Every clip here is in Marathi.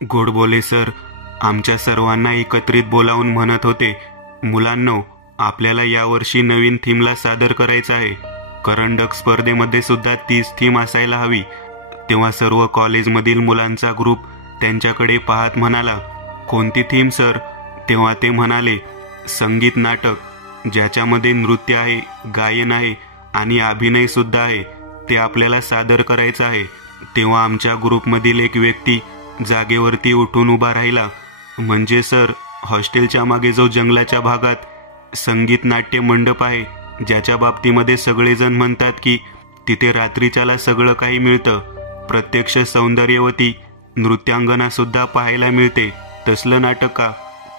गोडबोले सर आमच्या सर्वांना एकत्रित बोलावून म्हणत होते, मुलांनो, आपल्याला यावर्षी नवीन थीमला सादर करायचं आहे. करंडक स्पर्धेमध्ये सुद्धा तीच थीम असायला हवी. तेव्हा सर्व कॉलेजमधील मुलांचा ग्रुप त्यांच्याकडे पाहत म्हणाला, कोणती थीम सर? तेव्हा ते म्हणाले, संगीत नाटक, ज्याच्यामध्ये नृत्य आहे, गायन आहे आणि अभिनय सुद्धा आहे, ते आपल्याला सादर करायचं आहे. तेव्हा आमच्या ग्रुपमधील एक व्यक्ती जागेवरती उठून उभा राहिला. म्हणजे सर, हॉस्टेलच्या मागे जो जंगलाच्या भागात संगीत नाट्य मंडप आहे, ज्याच्या बाबतीमध्ये सगळेजण म्हणतात की तिथे रात्रीच्याला सगळं काही मिळतं, प्रत्यक्ष सौंदर्यवती नृत्यांगना सुद्धा पाहायला मिळते, तसलं नाटक का?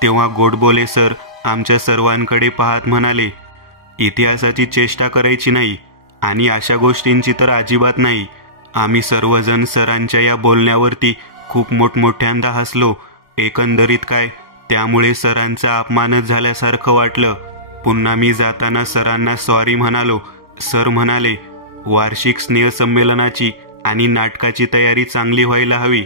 तेव्हा गोडबोले सर आमच्या सर्वांकडे पाहत म्हणाले, इतिहासाची चेष्टा करायची नाही आणि अशा गोष्टींची तर अजिबात नाही. आम्ही सर्वजण सरांच्या या बोलण्यावरती खूप मोठमोठ्यांदा हसलो. एकंदरीत काय, त्यामुळे सरांचा अपमानच झाल्यासारखं वाटलं. पुन्हा मी जाताना सरांना सॉरी म्हणालो. सर म्हणाले, वार्षिक स्नेहसंमेलनाची आणि नाटकाची तयारी चांगली व्हायला हवी.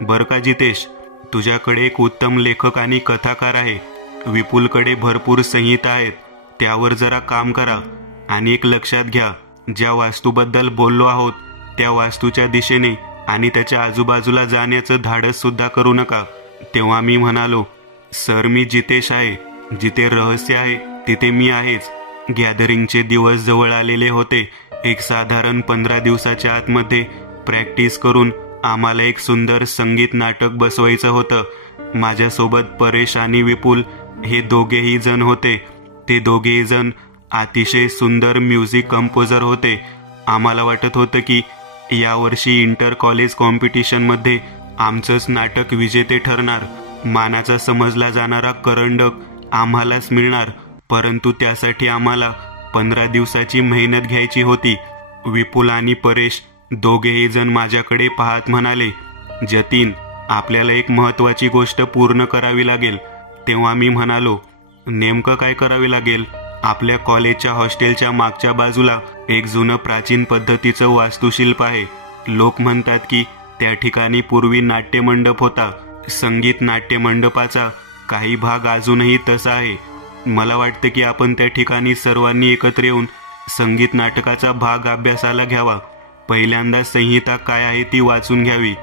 बरं का जितेश, तुझ्याकडे एक उत्तम लेखक आणि कथाकार आहे. विपुलकडे भरपूर संहिता आहेत, त्यावर जरा काम करा. आणि एक लक्षात घ्या, ज्या वास्तूबद्दल बोललो आहोत त्या वास्तूच्या दिशेने आणि त्याच्या आजूबाजूला जाण्याचं धाडस सुद्धा करू नका. तेव्हा मी म्हणालो, सर, मी जितेश आहे. जिथे रहस्य आहे तिथे मी आहेच. गॅदरिंगचे दिवस जवळ आलेले होते. एक साधारण 15 दिवसाच्या आतमध्ये प्रॅक्टिस करून आम्हाला एक सुंदर संगीत नाटक बसवायचं होतं. माझ्यासोबत परेश आणि विपुल हे दोघेही जण होते. ते दोघेही जण अतिशय सुंदर म्युझिक कंपोजर होते. आम्हाला वाटत होतं की यावर्षी इंटर कॉलेज कॉम्पिटिशनमध्ये आमचंच नाटक विजेते ठरणार. मानाचा समजला जाणारा करंडक आम्हालाच मिळणार. परंतु त्यासाठी आम्हाला 15 दिवसाची मेहनत घ्यायची होती. विपुल आणि परेश दोघेही जण माझ्याकडे पाहत म्हणाले, जतीन, आपल्याला एक महत्त्वाची गोष्ट पूर्ण करावी लागेल. तेव्हा मी म्हणालो, नेमकं काय करावे लागेल? आपल्या कॉलेजच्या हॉस्टेलच्या मागच्या बाजूला एक जुनं प्राचीन पद्धतीचं वास्तुशिल्प आहे. लोक म्हणतात की त्या ठिकाणी पूर्वी नाट्यमंडप होता. संगीत नाट्यमंडपाचा काही भाग अजूनही तसा आहे. मला वाटतं की आपण त्या ठिकाणी सर्वांनी एकत्र येऊन संगीत नाटकाचा भाग अभ्यासाला घ्यावा. पहिल्यांदा संहिता काय आहे ती वाचून घ्यावी.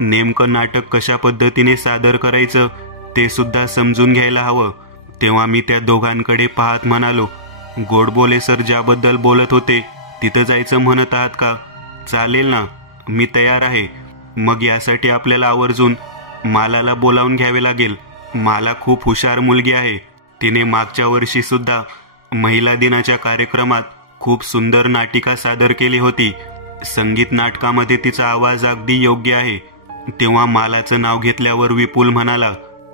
नेमकं नाटक कशा पद्धतीने सादर करायचं ते सुद्धा समजून घ्यायला हवं. तेव्हा मी त्या दोघांकडे पाहत म्हणालो, गोडबोले सर ज्याबद्दल बोलत होते तिथं जायचं म्हणत आहात का? चालेल ना, मी तयार आहे. मग यासाठी आपल्याला आवर्जून मालाला बोलावून घ्यावे लागेल. माला खूप हुशार मुलगी आहे. तिने मागच्या वर्षी सुद्धा महिला दिनाच्या कार्यक्रमात खूप सुंदर नाटिका सादर केली होती. संगीत नाटकामध्ये तिचा आवाज अगदी योग्य आहे. तेव्हा मालाचं नाव घेतल्यावर विपुल म्हणाला,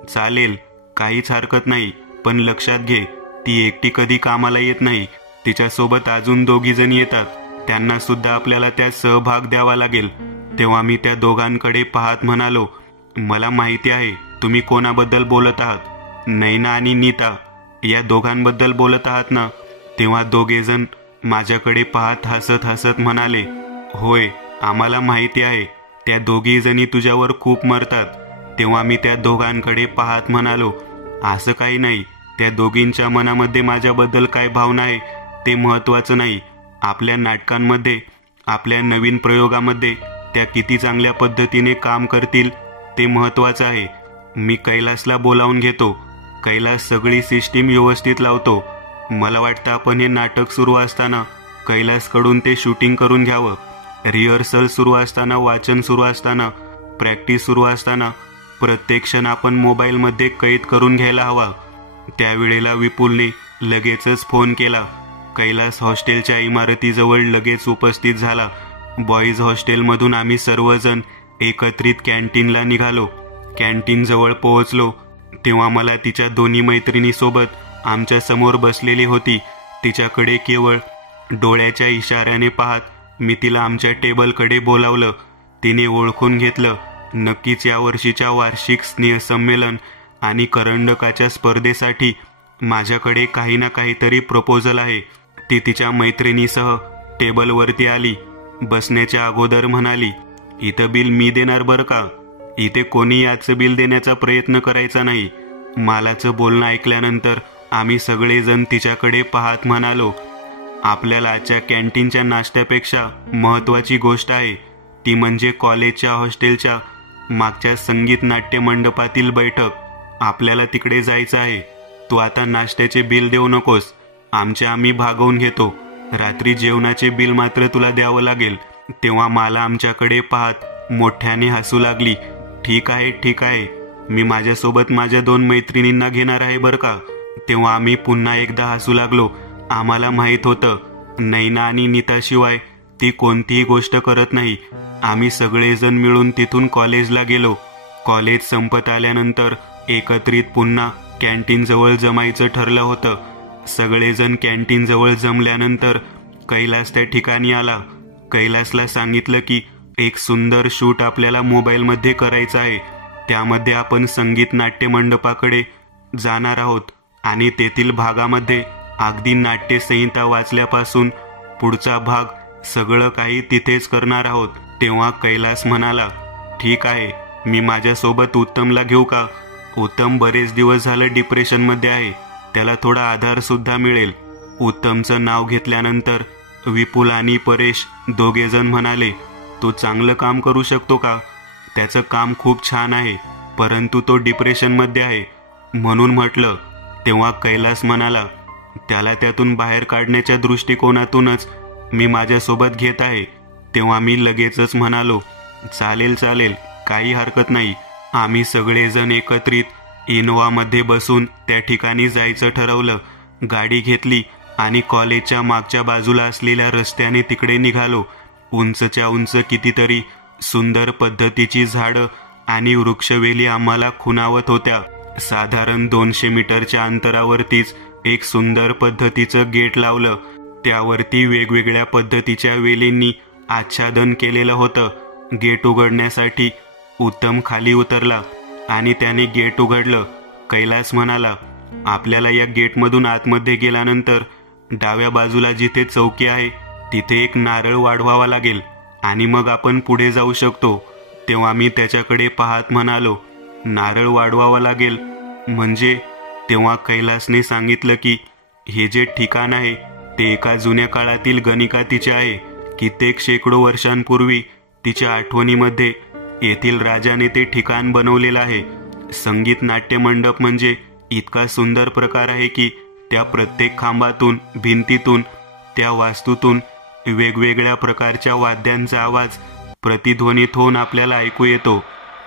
चालेल, काहीच हरकत नाही, पण लक्षात घे, ती एकटी कधी कामाला येत नाही. तिच्यासोबत अजून 2 जण येतात. त्यांना सुद्धा आपल्याला त्यात सहभाग द्यावा लागेल. तेव्हा मी त्या दोघांकडे पाहत म्हणालो, मला माहिती आहे तुम्ही कोणाबद्दल बोलत आहात. नैना आणि नीता या दोघांबद्दल बोलत आहात ना? तेव्हा 2 जण माझ्याकडे पाहत हसत हसत म्हणाले, होय, आम्हाला माहिती आहे. त्या 2 जणी तुझ्यावर खूप मरतात. तेव्हा मी त्या दोघांकडे पाहत म्हणालो, असं काही नाही. त्या दोघींच्या मनामध्ये माझ्याबद्दल काय भावना आहे ते महत्त्वाचं नाही. आपल्या नाटकांमध्ये, आपल्या नवीन प्रयोगामध्ये त्या किती चांगल्या पद्धतीने काम करतील ते महत्त्वाचं आहे. मी कैलासला बोलावून घेतो. कैलास सगळी सिस्टीम व्यवस्थित लावतो. मला वाटतं आपण हे नाटक सुरू असताना कैलासकडून ते शूटिंग करून घ्यावं. रिहर्सल सुरू असताना, वाचन सुरू असताना, प्रॅक्टिस सुरू असताना प्रत्येक क्षण आपण मोबाईलमध्ये कैद करून घ्यायला हवा. त्यावेळेला विपुलने लगेचच फोन केला. कैलास हॉस्टेलच्या इमारतीजवळ लगेच उपस्थित झाला. बॉईज हॉस्टेलमधून आम्ही सर्वजण एकत्रित कॅन्टीनला निघालो. कॅन्टीनजवळ पोहोचलो तेव्हा मला तिच्या दोन्ही मैत्रिणीसोबत आमच्या समोर बसलेली होती. तिच्याकडे केवळ डोळ्याच्या इशाऱ्याने पाहत मी तिला आमच्या टेबलकडे बोलावलं. तिने ओळखून घेतलं. नक्कीच यावर्षीच्या वार्षिक स्नेहसंमेलन आणि करंडकाच्या स्पर्धेसाठी माझ्याकडे काही ना काहीतरी प्रपोजल आहे. ती तिच्या मैत्रिणीसह टेबलवरती आली. बसण्याच्या अगोदर म्हणाली, इथं बिल मी देणार बरं का. इथे कोणी याचं बिल देण्याचा प्रयत्न करायचा नाही. मालाचं बोलणं ऐकल्यानंतर आम्ही सगळेजण तिच्याकडे पाहत म्हणालो, आपल्याला आजच्या कॅन्टीनच्या नाश्त्यापेक्षा महत्त्वाची गोष्ट आहे ती म्हणजे कॉलेजच्या हॉस्टेलच्या मागच्या संगीत नाट्य मंडपातील बैठक. आपल्याला तिकडे जायचं आहे. तू आता नाश्त्याचे बिल देऊ नकोस. आम्ही भागवून घेतो. रात्री जेवणाचे बिल मात्र तुला द्यावं लागेल. तेव्हा माला आमच्याकडे पाहत मोठ्याने हसू लागली. ठीक आहे ठीक आहे, मी माझ्यासोबत माझ्या 2 मैत्रिणींना घेणार आहे बरं का. तेव्हा आम्ही पुन्हा एकदा हसू लागलो. आम्हाला माहीत होतं नैना आणि नीताशिवाय ती कोणतीही गोष्ट करत नाही. आम्ही सगळेजण मिळून तिथून कॉलेजला गेलो. कॉलेज संपत आल्यानंतर एकत्रित पुन्हा कॅन्टीनजवळ जमायचं ठरलं होतं. सगळेजण कॅन्टीनजवळ जमल्यानंतर कैलास त्या ठिकाणी आला. कैलासला सांगितलं की एक सुंदर शूट आपल्याला मोबाईलमध्ये करायचं आहे. त्यामध्ये आपण संगीत नाट्य मंडपाकडे जाणार आहोत आणि तेथील भागामध्ये अगदी नाट्यसंहिता वाचल्यापासून पुढचा भाग सगळं काही तिथेच करणार आहोत. तेव्हा कैलास म्हणाला, ठीक आहे, मी माझ्यासोबत उत्तमला घेऊ का? उत्तम बरेच दिवस झालं डिप्रेशनमध्ये आहे. त्याला थोडा आधार सुद्धा मिळेल. उत्तमचं नाव घेतल्यानंतर विपुल आणि परेश दोघेजण म्हणाले, तो चांगलं काम करू शकतो का? त्याचं काम खूप छान आहे, परंतु तो डिप्रेशनमध्ये आहे म्हणून म्हटलं. तेव्हा कैलास म्हणाला, त्याला त्यातून बाहेर काढण्याच्या दृष्टिकोनातूनच मी माझ्यासोबत घेत आहे. तेव्हा मी लगेचच म्हणालो, चालेल चालेल, काही हरकत नाही. आम्ही सगळेजण एकत्रित इनोवामध्ये बसून त्या ठिकाणी जायचं ठरवलं. गाडी घेतली आणि कॉलेजच्या मागच्या बाजूला असलेल्या रस्त्याने तिकडे निघालो. उंचच्या उंच कितीतरी सुंदर पद्धतीची झाडं आणि वृक्षवेली आम्हाला खुणावत होत्या. साधारण 200 मीटरच्या अंतरावरतीच एक सुंदर पद्धतीचं गेट लावलं. त्यावरती वेगवेगळ्या पद्धतीच्या वेलींनी आच्छादन केलेलं होतं. गेट उघडण्यासाठी उत्तम खाली उतरला आणि त्याने गेट उघडलं. कैलास म्हणाला, आपल्याला या गेटमधून आतमध्ये गेल्यानंतर डाव्या बाजूला जिथे चौकी आहे तिथे एक नारळ वाढवावा लागेल आणि मग आपण पुढे जाऊ शकतो. तेव्हा मी त्याच्याकडे पाहत म्हणालो, नारळ वाढवावा लागेल म्हणजे? तेव्हा कैलासने सांगितलं की हे जे ठिकाण आहे ते एका जुन्या काळातील गणिका आहे. कित्येक शेकडो वर्षांपूर्वी तिच्या आठवणीमध्ये येथील राजाने ते ठिकाण बनवलेलं आहे. संगीत नाट्य मंडप म्हणजे इतका सुंदर प्रकार आहे की त्या प्रत्येक खांबातून, भिंतीतून, त्या वास्तूतून वेगवेगळ्या प्रकारच्या वाद्यांचा आवाज प्रतिध्वनित होऊन आपल्याला ऐकू येतो.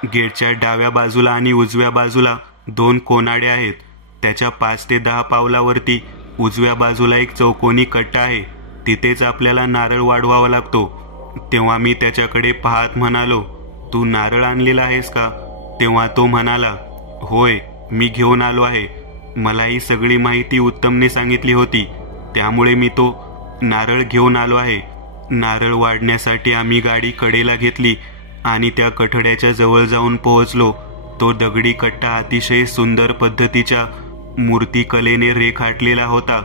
गेटच्या डाव्या बाजूला आणि उजव्या बाजूला 2 कोनाड्या आहेत. त्याच्या 5 ते 10 पावलावरती उजव्या बाजूला एक चौकोनी कट्टा आहे. तिथेच आपल्याला नारळ वाढवावा लागतो. तेव्हा मी त्याच्याकडे पाहत म्हणालो, तू नारळ आणलेला आहेस का? तेव्हा तो म्हणाला, होय, मी घेऊन आलो आहे. मला ही सगळी माहिती उत्तमने सांगितली होती, त्यामुळे मी तो नारळ घेऊन आलो आहे. नारळ वाढण्यासाठी आम्ही गाडी कडेला घेतली आणि त्या कठड्याच्या जवळ जाऊन पोहोचलो. तो दगडी कट्टा अतिशय सुंदर पद्धतीच्या मूर्तिकलेने रेखाटलेला होता.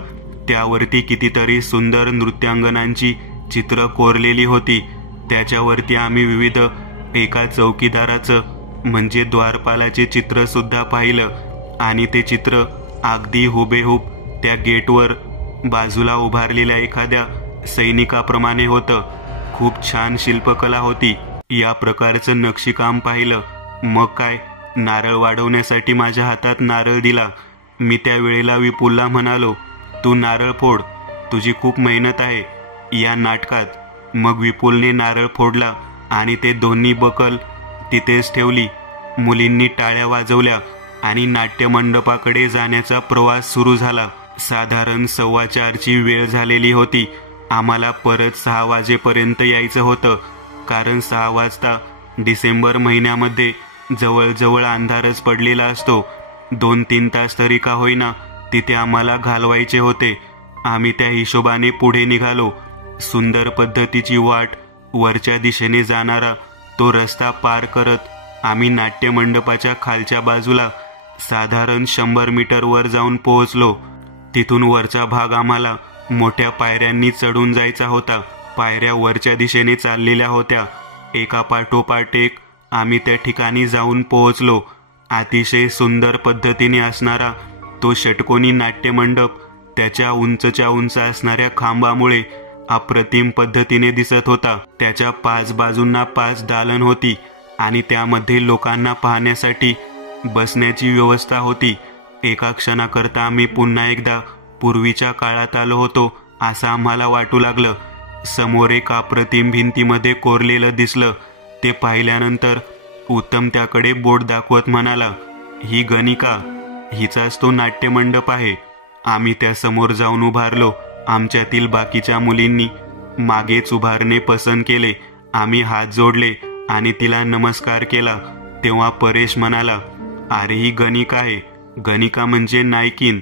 त्यावरती कितीतरी सुंदर नृत्यांगनांची चित्र कोरलेली होती. त्याच्यावरती आम्ही विविध एका चौकीदाराचं म्हणजे द्वारपालाचे चित्र सुद्धा पाहिलं आणि ते चित्र अगदी हुबेहूब त्या गेटवर बाजूला उभारलेल्या एखाद्या सैनिकाप्रमाणे होतं. खूप छान शिल्पकला होती. या प्रकारचं नक्षीकाम पाहिलं. मग काय, नारळ वाढवण्यासाठी माझ्या हातात नारळ दिला. मी त्या वेळेला विपुलला म्हणालो, तू नारळ फोड, तुझी खूप मेहनत आहे या नाटकात. मग विपुलने नारळ फोडला आणि ते दोन्ही बकल तिथेच ठेवली. मुलींनी टाळ्या वाजवल्या आणि नाट्यमंडपाकडे जाण्याचा प्रवास सुरू झाला. साधारण 4:15ची वेळ झालेली होती. आम्हाला परत 6 वाजेपर्यंत यायचं होतं, कारण 6 वाजता डिसेंबर महिन्यामध्ये जवळजवळ अंधारच पडलेला असतो. 2-3 तास तरी का होईना तिथे आम्हाला घालवायचे होते. आम्ही त्या हिशोबाने पुढे निघालो. सुंदर पद्धतीची वाट, वरच्या दिशेने जाणारा तो रस्ता पार करत आम्ही नाट्यमंडपाच्या खालच्या बाजूला साधारण 100 मीटर वर जाऊन पोहोचलो. तिथून वरचा भाग आम्हाला मोठ्या पायऱ्यांनी चढून जायचा होता. पायऱ्या वरच्या दिशेने चाललेल्या होत्या. एका पाठोपाठ एक आम्ही त्या ठिकाणी जाऊन पोहोचलो. अतिशय सुंदर पद्धतीने असणारा तो षटकोनी नाट्यमंडप त्याच्या उंचच्या उंच असणाऱ्या खांबामुळे अप्रतिम पद्धतीने दिसत होता. त्याच्या 5 बाजूंना 5 दालन होती आणि त्यामध्ये लोकांना पाहण्यासाठी बसण्याची व्यवस्था होती. एका क्षणाकरता आम्ही पुन्हा एकदा पूर्वीच्या काळात आलो होतो असं आम्हाला वाटू लागलं. समोर एक अप्रतिम भिंतीमध्ये कोरलेलं दिसलं. ते पाहिल्यानंतर उत्तम त्याकडे बोट दाखवत म्हणाला, ही गणिका, हिचाच तो नाट्यमंडप आहे. आम्ही त्या समोर जाऊन उभारलो. आमच्यातील बाकीच्या मुलींनी मागेच उभारणे पसंत केले. आम्ही हात जोडले आणि तिला नमस्कार केला. तेव्हा परेश म्हणाला, अरे ही गणिका आहे. गणिका म्हणजे नायकीन,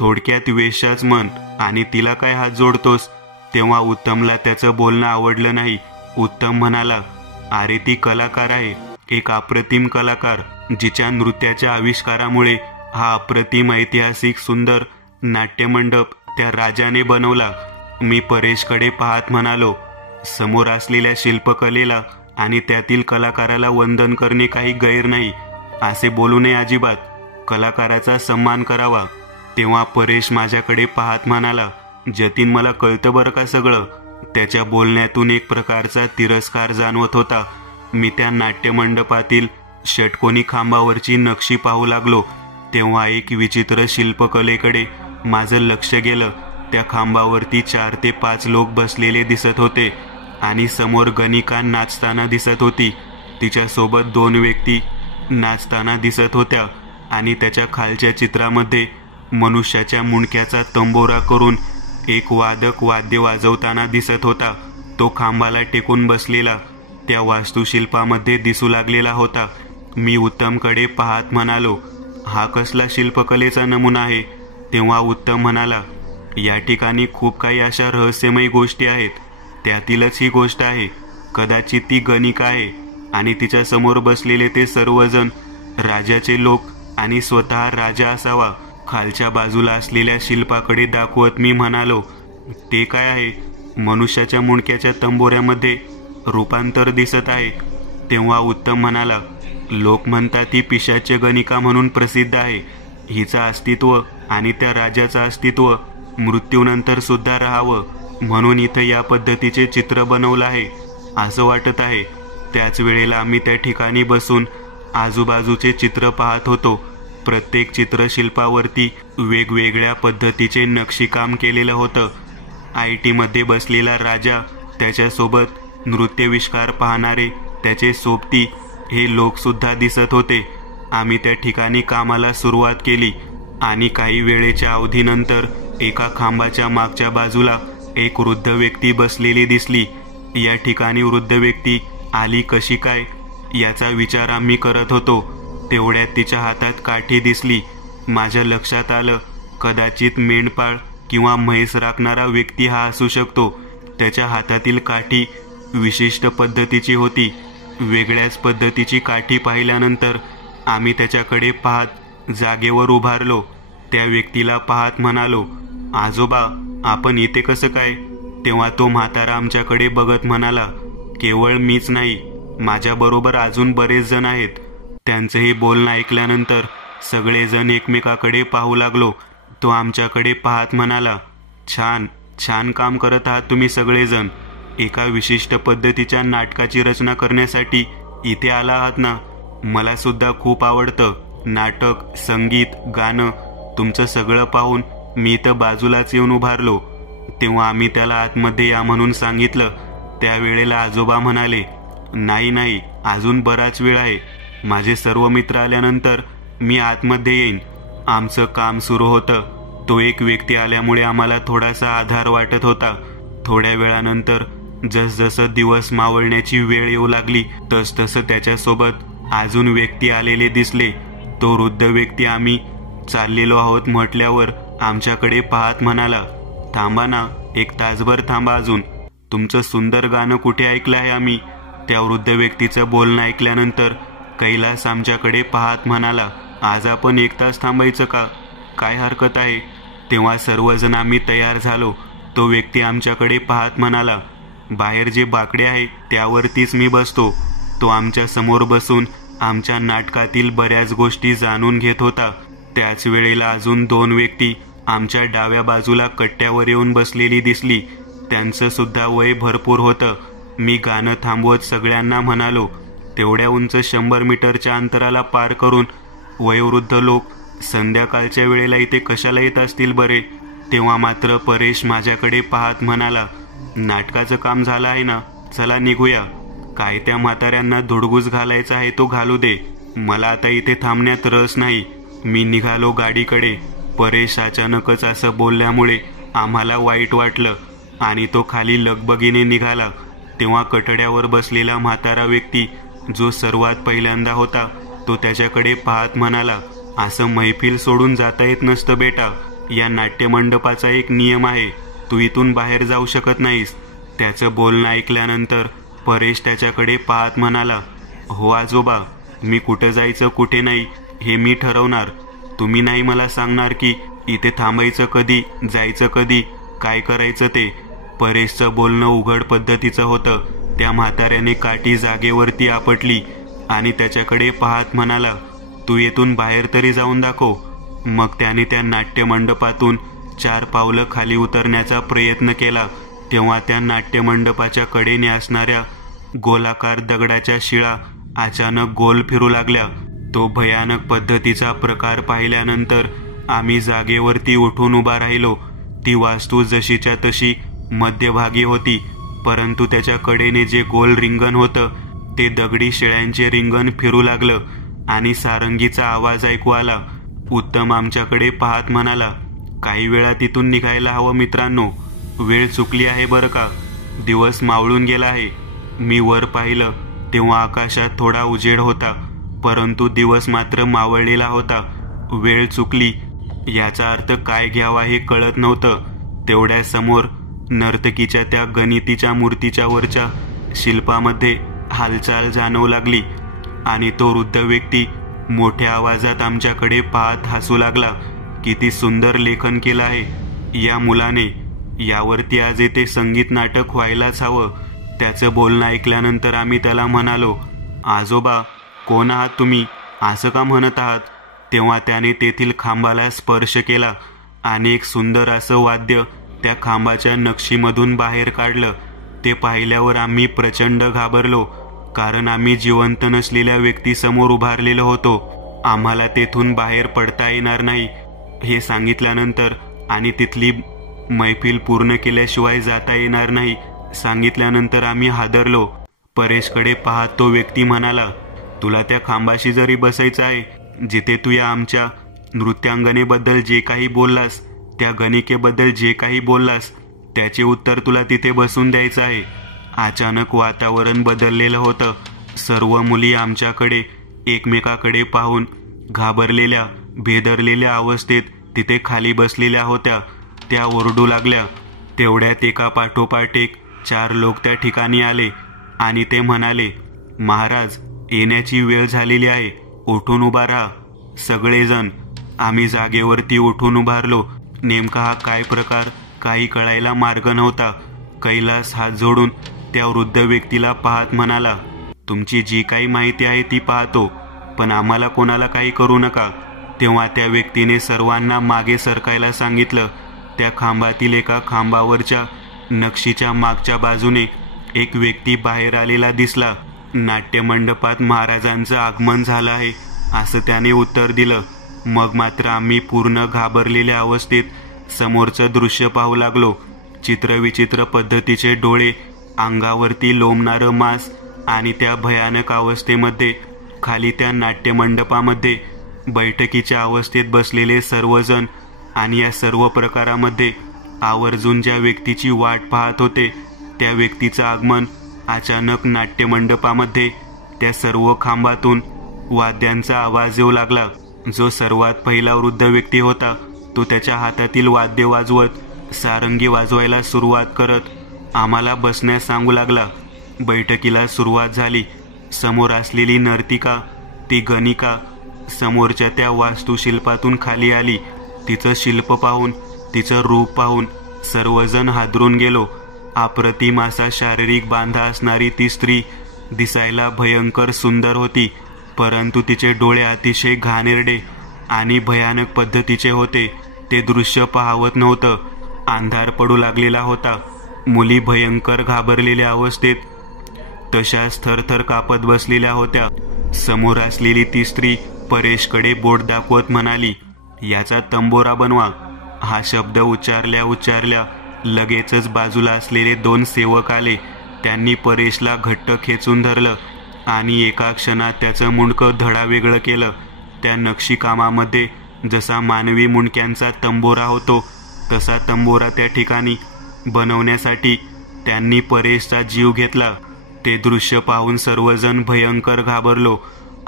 थोडक्यात वेश्याच म्हण, आणि तिला काय हात जोडतोस? तेव्हा उत्तमला त्याचं बोलणं आवडलं नाही. उत्तम म्हणाला, अरे ती कलाकार आहे, एक अप्रतिम कलाकार, जिच्या नृत्याच्या आविष्कारामुळे हा अप्रतिम ऐतिहासिक सुंदर नाट्यमंडप त्या राजाने बनवला. मी परेशकडे पाहत म्हणालो, समोर असलेल्या शिल्पकलेला आणि त्यातील कलाकाराला वंदन करणे काही गैर नाही. असे बोलू नये अजिबात. कलाकाराचा सन्मान करावा. तेव्हा परेश माझ्याकडे पाहत म्हणाला, जतीन मला कळतं बरं का सगळं. त्याच्या बोलण्यातून एक प्रकारचा तिरस्कार जाणवत होता. मी त्या नाट्यमंडपातील षटकोनी खांबावरची नक्षी पाहू लागलो. तेव्हा एक विचित्र शिल्पकलेकडे माझं लक्ष गेलं. त्या खांबावरती 4 ते 5 लोक बसलेले दिसत होते आणि समोर गणिका नाचताना दिसत होती. तिच्यासोबत 2 व्यक्ती नाचताना दिसत होत्या आणि त्याच्या खालच्या चित्रामध्ये मनुष्याच्या मुंडक्याचा तंबोरा करून एक वादक वाद्य वाजवताना दिसत होता. तो खांबाला टेकून बसलेला त्या वास्तुशिल्पामध्ये दिसू लागलेला होता. मी उत्तमकडे पाहत म्हणालो, हा कसला शिल्पकलेचा नमुना आहे? तेव्हा उत्तम म्हणाला, या ठिकाणी खूप काही अशा रहस्यमयी गोष्टी आहेत. त्यातीलच ही गोष्ट आहे. कदाचित ती गणिका आहे आणि तिच्या समोर बसलेले ते सर्वजण राजाचे लोक आणि स्वतः राजा असावा. खालच्या बाजूला असलेल्या शिल्पाकडे दाखवत मी म्हणालो, ते काय आहे? मनुष्याच्या मुंडक्याच्या तंबोऱ्यामध्ये रूपांतर दिसत आहे. तेव्हा उत्तम म्हणाला, लोक म्हणतात ही पिशाच्य गणिका म्हणून प्रसिद्ध आहे. हिचं अस्तित्व आणि त्या राजाचं अस्तित्व मृत्यूनंतर सुद्धा राहावं म्हणून इथं या पद्धतीचे चित्र बनवलं आहे असं वाटत आहे. त्याच वेळेला आम्ही त्या ठिकाणी बसून आजूबाजूचे चित्र पाहत होतो. प्रत्येक चित्रशिल्पावरती वेगवेगळ्या पद्धतीचे नक्षीकाम केलेलं होतं. ITमध्ये बसलेला राजा, त्याच्यासोबत नृत्यविष्कार पाहणारे त्याचे सोबती हे लोकसुद्धा दिसत होते. आम्ही त्या ठिकाणी कामाला सुरुवात केली आणि काही वेळेच्या अवधीनंतर एका खांबाच्या मागच्या बाजूला एक वृद्ध व्यक्ती बसलेली दिसली. या ठिकाणी वृद्ध व्यक्ती आली कशी काय याचा विचार आम्ही करत होतो. तेवढ्यात तिच्या हातात काठी दिसली. माझ्या लक्षात आलं, कदाचित मेंढपाळ किंवा म्हैस राखणारा व्यक्ती हा असू शकतो. त्याच्या हातातील काठी विशिष्ट पद्धतीची होती. वेगळ्याच पद्धतीची काठी पाहिल्यानंतर आम्ही त्याच्याकडे पाहत जागेवर उभारलो. त्या व्यक्तीला पाहत म्हणालो, आजोबा, आपण इथे कसं काय? तेव्हा तो म्हातारा आमच्याकडे बघत म्हणाला, केवळ मीच नाही, माझ्याबरोबर अजून बरेच जण आहेत. त्यांचं हे बोलणं ऐकल्यानंतर सगळेजण एकमेकाकडे पाहू लागलो. तो आमच्याकडे पाहत म्हणाला, छान छान काम करत आहात तुम्ही सगळेजण. एका विशिष्ट पद्धतीच्या नाटकाची रचना करण्यासाठी इथे आला आहात ना? मला सुद्धा खूप आवडतं नाटक, संगीत, गाणं. तुमचं सगळं पाहून मी इथं बाजूलाच येऊन उभारलो. तेव्हा आम्ही त्याला आतमध्ये या म्हणून सांगितलं. त्यावेळेला आजोबा म्हणाले, नाही नाही, अजून बराच वेळ आहे. माझे सर्व मित्र आल्यानंतर मी आतमध्ये येईन. आमचं काम सुरू होतं. तो एक व्यक्ती आल्यामुळे आम्हाला थोडासा आधार वाटत होता. थोड्या वेळानंतर जसजसं दिवस मावळण्याची वेळ येऊ लागली तसतसं त्याच्यासोबत अजून व्यक्ती आलेले दिसले. तो वृद्ध व्यक्ती आम्ही चाललेलो आहोत म्हटल्यावर आमच्याकडे पाहत म्हणाला, थांबा ना, 1 तासभर थांबा अजून. तुमचं सुंदर गाणं कुठे ऐकलं आहे आम्ही? त्या वृद्ध व्यक्तीचं बोलणं ऐकल्यानंतर कैलास आमच्याकडे पाहत म्हणाला, आज आपण 1 तास थांबायचं का? काय हरकत आहे? तेव्हा सर्वजण आम्ही तयार झालो. तो व्यक्ती आमच्याकडे पाहत म्हणाला, बाहेर जे बाकडे आहे त्यावरतीच मी बसतो. तो आमच्या समोर बसून आमच्या नाटकातील बऱ्याच गोष्टी जाणून घेत होता. त्याच वेळेला अजून 2 व्यक्ती आमच्या डाव्या बाजूला कट्ट्यावर येऊन बसलेली दिसली. त्यांचं सुद्धा वय भरपूर होतं. मी गाणं थांबवत सगळ्यांना म्हणालो, तेवढ्या उंच 100 मीटरच्या अंतराला पार करून वयोवृद्ध लोक संध्याकाळच्या वेळेला इथे कशाला येत असतील बरे. तेव्हा मात्र परेश माझ्याकडे पाहत म्हणाला, नाटकाचं काम झालं आहे ना, चला निघूया. काय त्या म्हाताऱ्यांना धुडगूस घालायचा आहे तो घालू दे, मला आता इथे थांबण्यात रस नाही. मी निघालो गाडीकडे. परेश अचानकच असं बोलल्यामुळे आम्हाला वाईट वाटलं आणि तो खाली लगबगीने निघाला. तेव्हा कठड्यावर बसलेला म्हातारा व्यक्ती जो सर्वात पहिल्यांदा होता तो त्याच्याकडे पाहत म्हणाला, असं मैफिल सोडून जाता येत नसतं बेटा. या नाट्यमंडपाचा एक नियम आहे, तू इथून बाहेर जाऊ शकत नाहीस. त्याचं बोलणं ऐकल्यानंतर परेश त्याच्याकडे पाहत म्हणाला, हो आजोबा, मी कुठं जायचं कुठे नाही हे मी ठरवणार. तुम्ही नाही मला सांगणार की इथे थांबायचं कधी, जायचं कधी, काय करायचं ते. परेशचं बोलणं उघड पद्धतीचं होतं. त्या म्हाताऱ्याने काठी जागेवरती आपटली आणि त्याच्याकडे पाहत म्हणाला, तू येथून बाहेर तरी जाऊन दाखव. मग त्याने त्या नाट्यमंडपातून 4 पावलं खाली उतरण्याचा प्रयत्न केला. तेव्हा त्या नाट्यमंडपाच्या कडेने असणाऱ्या गोलाकार दगडाच्या शिळा अचानक गोल फिरू लागल्या. तो भयानक पद्धतीचा प्रकार पाहिल्यानंतर आम्ही जागेवरती उठून उभा राहिलो. ती वास्तू जशीच्या तशी मध्यभागी होती, परंतु त्याच्या कडेने जे गोल रिंगण होतं ते दगडी शिळ्यांचे रिंगण फिरू लागलं आणि सारंगीचा आवाज ऐकू आला. उत्तम आमच्याकडे पाहत म्हणाला, काही वेळा तिथून निघायला हवं मित्रांनो, वेळ चुकली आहे बरं का, दिवस मावळून गेला आहे. मी वर पाहिलं तेव्हा आकाशात थोडा उजेड होता, परंतु दिवस मात्र मावळलेला होता. वेळ चुकली याचा अर्थ काय घ्यावा हे कळत नव्हतं. तेवढ्या समोर नर्तकीच्या त्या गणितीच्या मूर्तीच्या वरच्या शिल्पामध्ये हालचाल जाणवू लागली आणि तो वृद्ध व्यक्ती मोठ्या आवाजात आमच्याकडे पाहत हसू लागला. किती सुंदर लेखन केलं आहे या मुलाने, यावरती आज येथे संगीत नाटक व्हायलाच हवं. त्याचं बोलणं ऐकल्यानंतर आम्ही त्याला म्हणालो, आजोबा कोण आहात तुम्ही, असं का म्हणत आहात. तेव्हा त्याने तेथील खांबाला स्पर्श केला आणि एक सुंदर असं वाद्य त्या खांबाच्या नक्षीमधून बाहेर काढलं. ते पाहिल्यावर आम्ही प्रचंड घाबरलो, कारण आम्ही जिवंत नसलेल्या व्यक्तीसमोर उभारलेलो होतो. आम्हाला तेथून बाहेर पडता येणार नाही हे सांगितल्यानंतर आणि तिथली मैफिल पूर्ण केल्याशिवाय जाता येणार नाही सांगितल्यानंतर आम्ही हादरलो. परेशकडे पाहत तो व्यक्ती म्हणाला, तुला त्या खांबाशी जरी बसायचं आहे जिथे तू या आमच्या नृत्यांगनेबद्दल जे काही बोललास, त्या गणिकेबद्दल जे काही बोललास, त्याचे उत्तर तुला तिथे बसून द्यायचं आहे. अचानक वातावरण बदललेलं होतं. सर्व मुली आमच्याकडे एकमेकाकडे पाहून घाबरलेल्या भेदरलेल्या अवस्थेत तिथे खाली बसलेल्या होत्या. त्या ओरडू लागल्या. तेवढ्यात एका पाठोपाठ एक 4 लोक त्या ठिकाणी आले आणि ते म्हणाले, महाराज येण्याची वेळ झालेली आहे, उठून उभा राहा. सगळेजण आम्ही जागेवरती उठून उभारलो. नेमका हा काय प्रकार काही कळायला मार्ग नव्हता. कैलास हात जोडून त्या वृद्ध व्यक्तीला पाहत म्हणाला, तुमची जी काही माहिती आहे ती पाहतो, पण आम्हाला कोणाला काही करू नका. तेव्हा त्या व्यक्तीने सर्वांना मागे सरकायला सांगितलं. त्या खांबातील एका खांबावरच्या नक्षीच्या मागच्या बाजूने एक व्यक्ती बाहेर आलेला दिसला. नाट्यमंडपात महाराजांचं आगमन झालं आहे असं त्याने उत्तर दिलं. मग मात्र आम्ही पूर्ण घाबरलेल्या अवस्थेत समोरचं दृश्य पाहू लागलो. चित्रविचित्र पद्धतीचे डोळे, अंगावरती लोंबणारं मांस आणि त्या भयानक अवस्थेमध्ये खाली त्या नाट्यमंडपामध्ये बैठकीच्या अवस्थेत बसलेले सर्वजण आणि या सर्व प्रकारामध्ये आवर्जून ज्या व्यक्तीची वाट पाहत होते त्या व्यक्तीचं आगमन. अचानक नाट्यमंडपामध्ये त्या सर्व खांबातून वाद्यांचा आवाज येऊ लागला. जो सर्वात पहिला वृद्ध व्यक्ती होता तो त्याच्या हातातील वाद्य वाजवत सारंगी वाजवायला सुरुवात करत आम्हाला बसण्यास सांगू लागला. बैठकीला सुरुवात झाली. समोर असलेली नर्तिका, ती गणिका समोरच्या त्या वास्तुशिल्पातून खाली आली. तिचं शिल्प पाहून, तिचं रूप पाहून सर्वजण हादरून गेलो. अप्रतिम असा शारीरिक बांधा असणारी ती स्त्री दिसायला भयंकर सुंदर होती, परंतु तिचे डोळे अतिशय घाणेरडे आणि भयानक पद्धतीचे होते. ते दृश्य पाहवत नव्हतं. अंधार पडू लागलेला होता. मुली भयंकर घाबरलेल्या अवस्थेत तशाच थरथर कापत बसलेल्या होत्या. समोर असलेली ती स्त्री परेशकडे बोट दाखवत म्हणाली, याचा तंबोरा बनवा. हा शब्द उच्चारल्या उच्चारल्या लगेचच बाजूला असलेले 2 सेवक आले. त्यांनी परेशला घट्ट खेचून धरलं आणि एका क्षणात त्याचं मुंडकं धडावेगळं केलं. त्या नक्षीकामामध्ये जसा मानवी मुंडक्यांचा तंबोरा होतो तसा तंबोरा त्या ठिकाणी बनवण्यासाठी त्यांनी परेशचा जीव घेतला. ते दृश्य पाहून सर्वजण भयंकर घाबरलो.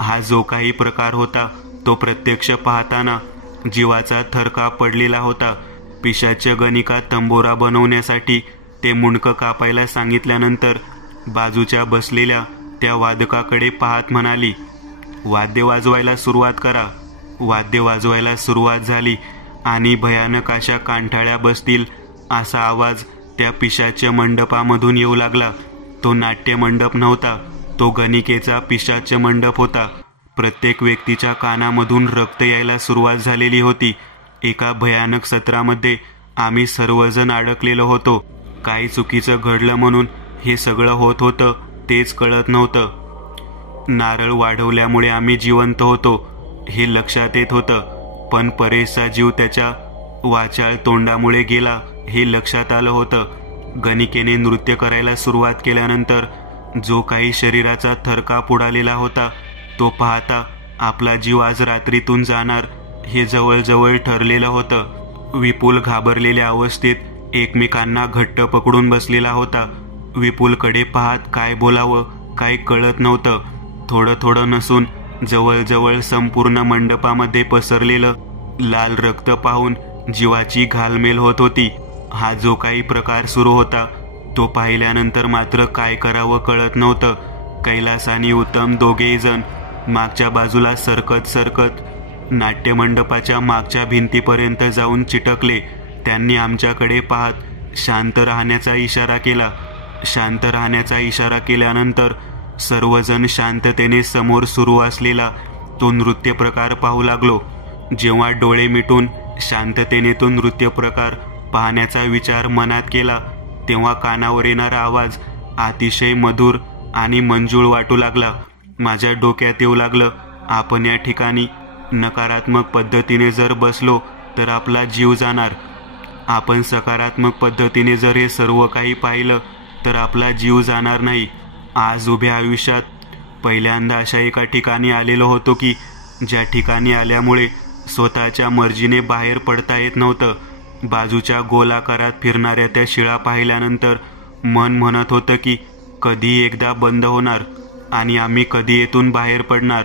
हा जो काही प्रकार होता तो प्रत्यक्ष पाहताना जीवाचा थरका पडलेला होता. पिशाच्य गणिका तंबोरा बनवण्यासाठी ते मुंडकं कापायला सांगितल्यानंतर बाजूच्या बसलेल्या त्या वादकाकडे पाहत म्हणाली, वाद्य वाजवायला सुरुवात करा. वाद्य वाजवायला सुरुवात झाली आणि भयानक अशा कांठाळ्या बसतील असा आवाज त्या पिशाच्य मंडपामधून येऊ लागला. तो नाट्य मंडप नव्हता, तो गणिकेचा पिशाच्य मंडप होता. प्रत्येक व्यक्तीच्या कानामधून रक्त यायला सुरुवात झालेली होती. एका भयानक सत्रामध्ये आम्ही सर्वजण अडकलेलो होतो. काही चुकीचं घडलं म्हणून हे सगळं होत होतं तेच कळत नव्हतं. नारळ वाढवल्यामुळे आम्ही जिवंत होतो हे लक्षात येत होतं, पण परेशचा जीव त्याच्या वाचाळ तोंडामुळे गेला हे लक्षात आलं होतं. गणिकेने नृत्य करायला सुरुवात केल्यानंतर जो काही शरीराचा थरकाप उडालेला होता तो पाहता आपला जीव आज रात्रीतून जाणार हे जवळजवळ ठरलेलं होतं. विपुल घाबरलेल्या अवस्थेत एकमेकांना घट्ट पकडून बसलेला होता. विपुलकडे पाहत काय बोलावं काय कळत नव्हतं. थोडं थोडं नसून जवळजवळ संपूर्ण मंडपामध्ये पसरलेलं लाल रक्त पाहून जीवाची घालमेल होत होती. हा जो काही प्रकार सुरू होता तो पाहिल्यानंतर मात्र काय करावं कळत नव्हतं. कैलास आणि उत्तम दोघेही जण मागच्या बाजूला सरकत नाट्यमंडपाच्या मागच्या भिंतीपर्यंत जाऊन चिटकले. त्यांनी आमच्याकडे पाहत शांत राहण्याचा इशारा केला. शांत राहण्याचा इशारा केल्यानंतर सर्वजण शांततेने समोर सुरू असलेला तो नृत्य प्रकार पाहू लागलो. जेव्हा डोळे मिटून शांततेने तो नृत्य प्रकार पाहण्याचा विचार मनात केला तेव्हा कानावर येणारा आवाज अतिशय मधुर आणि मंजूळ वाटू लागला. माझ्या डोक्यात येऊ लागलं, आपण या ठिकाणी नकारात्मक पद्धतीने जर बसलो तर आपला जीव जाणार. आपण सकारात्मक पद्धतीने जर हे सर्व काही पाहिलं तर आपला जीव जाणार नाही. आज उभ्या आयुष्यात पहिल्यांदा अशा एका ठिकाणी आलेलो होतो की ज्या ठिकाणी आल्यामुळे स्वतःच्या मर्जीने बाहेर पडता येत नव्हतं. बाजूच्या गोलाकारात फिरणाऱ्या त्या शिळा पाहिल्यानंतर मन म्हणत होतं की कधी एकदा बंद होणार आणि आम्ही कधी येथून बाहेर पडणार.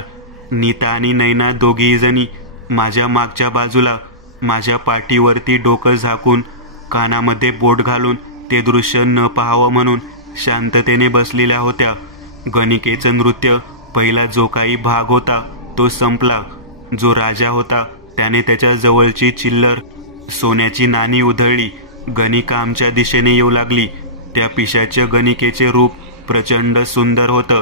नीता आणि नैना दोघीही जणी माझ्या मागच्या बाजूला माझ्या पाठीवरती डोकं झाकून कानामध्ये बोट घालून ते दृश्य न पाहावं म्हणून शांततेने बसलेल्या होत्या. गणिकेचं नृत्य पहिला जो काही भाग होता तो संपला. जो राजा होता त्याने त्याच्या जवळची चिल्लर सोन्याची नाणी उधळली. गणिका आमच्या दिशेने येऊ लागली. त्या पिशाच्या गणिकेचे रूप प्रचंड सुंदर होतं,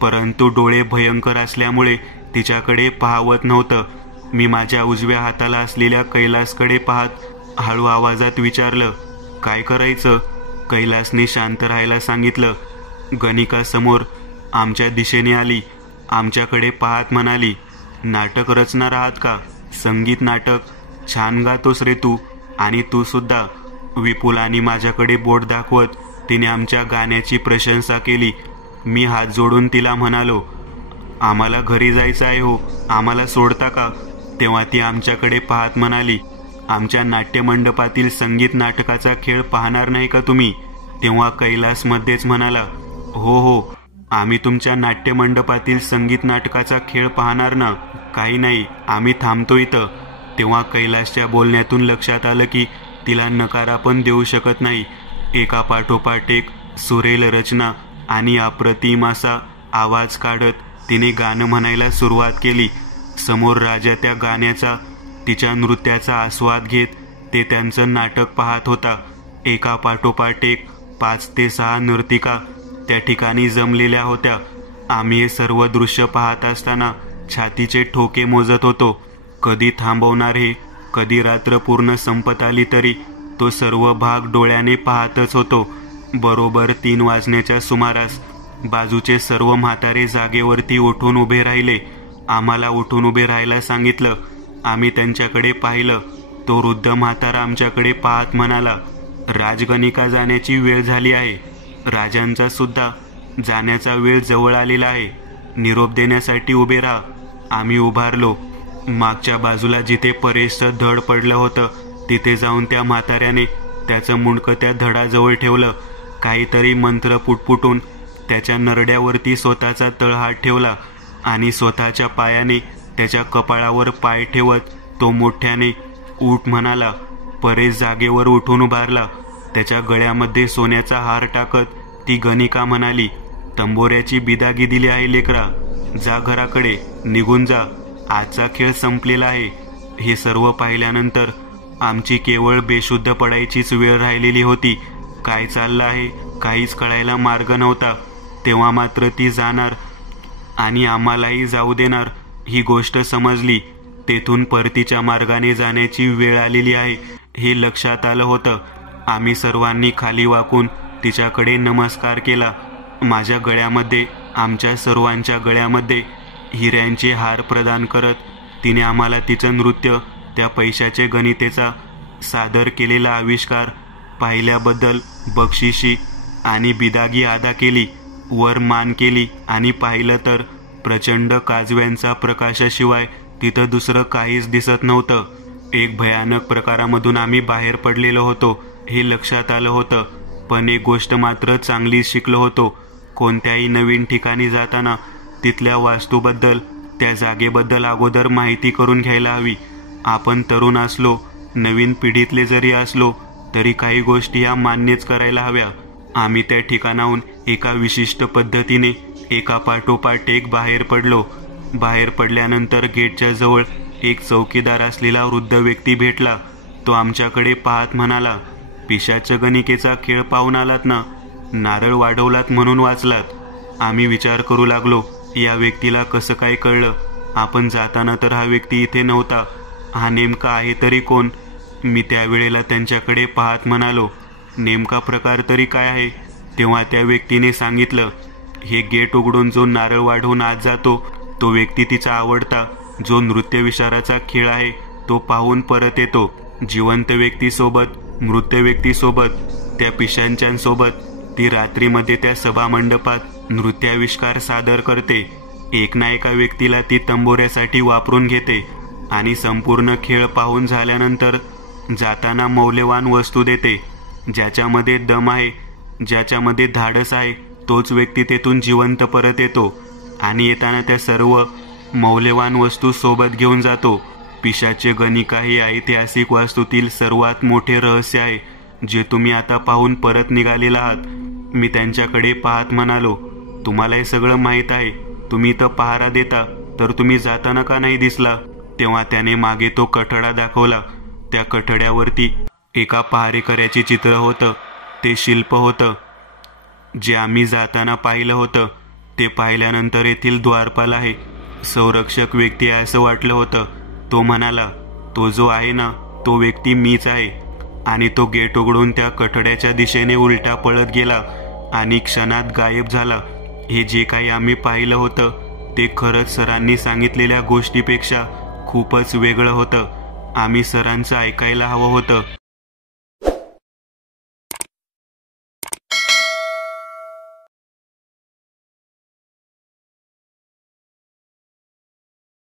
परंतु डोळे भयंकर असल्यामुळे तिच्याकडे पाहवत नव्हतं. मी माझ्या उजव्या हाताला असलेल्या कैलासकडे पाहत हळू आवाजात विचारलं, काय करायचं? कैलासने शांत राहायला सांगितलं. गणिका समोर आमच्या दिशेने आली. आमच्याकडे पाहत म्हणाली, नाटक रचणार आहात का? संगीत नाटक? छान गातोस रे तू, आणि तू सुद्धा. विपुल आणि माझ्याकडे बोट दाखवत तिने आमच्या गाण्याची प्रशंसा केली. मी हात जोडून तिला म्हणालो, आम्हाला घरी जायचं आहे हो, आम्हाला सोडता का? तेव्हा ती आमच्याकडे पाहत म्हणाली, आमच्या नाट्यमंडपातील संगीत नाटकाचा खेळ पाहणार नाही का तुम्ही? तेव्हा कैलास मध्येच म्हणाला, हो हो, आम्ही तुमच्या नाट्यमंडपातील संगीत नाटकाचा खेळ पाहणार ना. काही नाही, आम्ही थांबतो इथं. तेव्हा कैलासच्या बोलण्यातून लक्षात आलं की तिला नकार आपण देऊ शकत नाही. एका पाठोपाठ एक सुरेल रचना आणि अप्रतिम असा आवाज काढत तिने गाणं म्हणायला सुरुवात केली. समोर राजा त्या गाण्याचा तिच्या नृत्याचा आस्वाद घेत ते त्यांचं नाटक पाहत होता. एका पाठोपाठ एक 5 ते 6 नर्तिका त्या ठिकाणी जमलेल्या होत्या. आम्ही हे सर्व दृश्य पाहत असताना छातीचे ठोके मोजत होतो. कधी थांबवणार हे, कधी रात्र पूर्ण संपत आली तरी तो सर्व भाग डोळ्याने पाहतच होतो. बरोबर 3 वाजण्याच्या सुमारास बाजूचे सर्व म्हातारे जागेवरती उठून उभे राहिले. आम्हाला उठून उभे राहायला सांगितलं. आम्ही त्यांच्याकडे पाहिलं. तो वृद्ध म्हातारा आमच्याकडे पाहत म्हणाला, राजगणिका जाण्याची वेळ झाली आहे. राजांचा सुद्धा जाण्याचा वेळ जवळ आलेला आहे. निरोप देण्यासाठी उभे राहा. आम्ही उभारलो. मागच्या बाजूला जिथे परेशचं धड पडलं होतं तिथे जाऊन त्या म्हाताऱ्याने त्याचं मुंडकं त्या धडाजवळ ठेवलं. काहीतरी मंत्र पुटपुटून त्याच्या नरड्यावरती स्वतःचा तळहात ठेवला आणि स्वतःच्या पायाने त्याच्या कपाळावर पाय ठेवत तो मोठ्याने उठ म्हणाला. परेश जागेवर उठून उभारला. त्याच्या गळ्यामध्ये सोन्याचा हार टाकत ती गणिका म्हणाली, तंबोऱ्याची बिदागी दिली आहे लेकरा. जा घराकडे, निघून जा. आजचा खेळ संपलेला आहे. हे सर्व पाहिल्यानंतर आमची केवळ बेशुद्ध पडायचीच वेळ राहिलेली होती. काय चाललं आहे काहीच कळायला मार्ग नव्हता. तेव्हा मात्र ती जाणार आणि आम्हालाही जाऊ देणार ही गोष्ट समजली. तेथून परतीच्या मार्गाने जाण्याची वेळ आलेली आहे हे लक्षात आलं होतं. आम्ही सर्वांनी खाली वाकून तिच्याकडे नमस्कार केला. माझ्या गळ्यामध्ये, आमच्या सर्वांच्या गळ्यामध्ये हिऱ्यांचे हार प्रदान करत तिने आम्हाला तिचं नृत्य, त्या पैशाचे गणितेचा सादर केलेला आविष्कार पाहिल्याबद्दल बक्षिशी आणि बिदागी अदा केली. वर मान केली आणि पाहिलं तर प्रचंड काजव्यांचा प्रकाशाशिवाय तिथं दुसरं काहीच दिसत नव्हतं. एक भयानक प्रकारामधून आम्ही बाहेर पडलेलो होतो हे लक्षात आलं होतं. पण एक गोष्ट मात्र चांगली शिकलो होतो. कोणत्याही नवीन ठिकाणी जाताना तिथल्या वास्तूबद्दल, त्या जागेबद्दल अगोदर माहिती करून घ्यायला हवी. आपण तरुण असलो, नवीन पिढीतले जरी असलो तरी काही गोष्टी ह्या मान्यच करायला हव्या. आम्ही त्या ठिकाणाहून एका विशिष्ट पद्धतीने एका पाठोपाठ एक बाहेर पडलो. बाहेर पडल्यानंतर गेटच्या जवळ एक चौकीदार असलेला वृद्ध व्यक्ती भेटला. तो आमच्याकडे पाहत म्हणाला, पिशाच गणिकेचा खेळ पाहून आलात ना? नारळ वाढवलात म्हणून वाचलात. आम्ही विचार करू लागलो, या व्यक्तीला कसं काय कळलं? आपण जाताना तर हा व्यक्ती इथे नव्हता. हा नेमका आहे तरी कोण? मी त्यावेळेला त्यांच्याकडे पाहत म्हणालो, नेमका प्रकार तरी काय आहे? तेव्हा त्या व्यक्तीने सांगितलं, हे गेट उघडून जो नारळ वाढवून आत जातो तो व्यक्ती तिचा आवडता जो नृत्यविशाराचा खेळ आहे तो पाहून परत येतो. जिवंत व्यक्तीसोबत, मृत व्यक्तीसोबत, त्या पिशांच्यांसोबत ती रात्रीमध्ये त्या सभामंडपात नृत्याविष्कार सादर करते. एक ना एका व्यक्तीला ती तंबोऱ्यासाठी वापरून घेते आणि संपूर्ण खेळ पाहून झाल्यानंतर जाताना मौल्यवान वस्तू देते. ज्याच्यामध्ये दम आहे, ज्याच्यामध्ये धाडस आहे तोच व्यक्ती तेथून जिवंत परत येतो आणि येताना त्या सर्व मौल्यवान वस्तू सोबत घेऊन जातो. पिशाचे गणिका हे ऐतिहासिक वास्तूतील सर्वात मोठे रहस्य आहे जे तुम्ही आता पाहून परत निघालेला आहात. मी त्यांच्याकडे पाहत म्हणालो, तुम्हाला हे सगळं माहीत आहे. तुम्ही तर पहारा देता तर तुम्ही जाताना का नाही दिसला? तेव्हा त्याने मागे तो कठडा दाखवला. त्या कठड्यावरती एका पहारेकऱ्याचे चित्र होतं. ते शिल्प होतं जे आम्ही जाताना पाहिलं होतं. ते पाहिल्यानंतर येथील द्वारपाल आहे, संरक्षक व्यक्ती आहे असं वाटलं होतं. तो म्हणाला, तो जो आहे ना तो व्यक्ती मीच आहे. आणि तो गेट उघडून त्या कठड्याच्या दिशेने उलटा पळत गेला आणि क्षणात गायब झाला. हे जे काही आम्ही पाहिलं होतं ते खरंच सरांनी सांगितलेल्या गोष्टीपेक्षा खूपच वेगळं होतं. आम्ही सरांचं ऐकायला हवं होतं.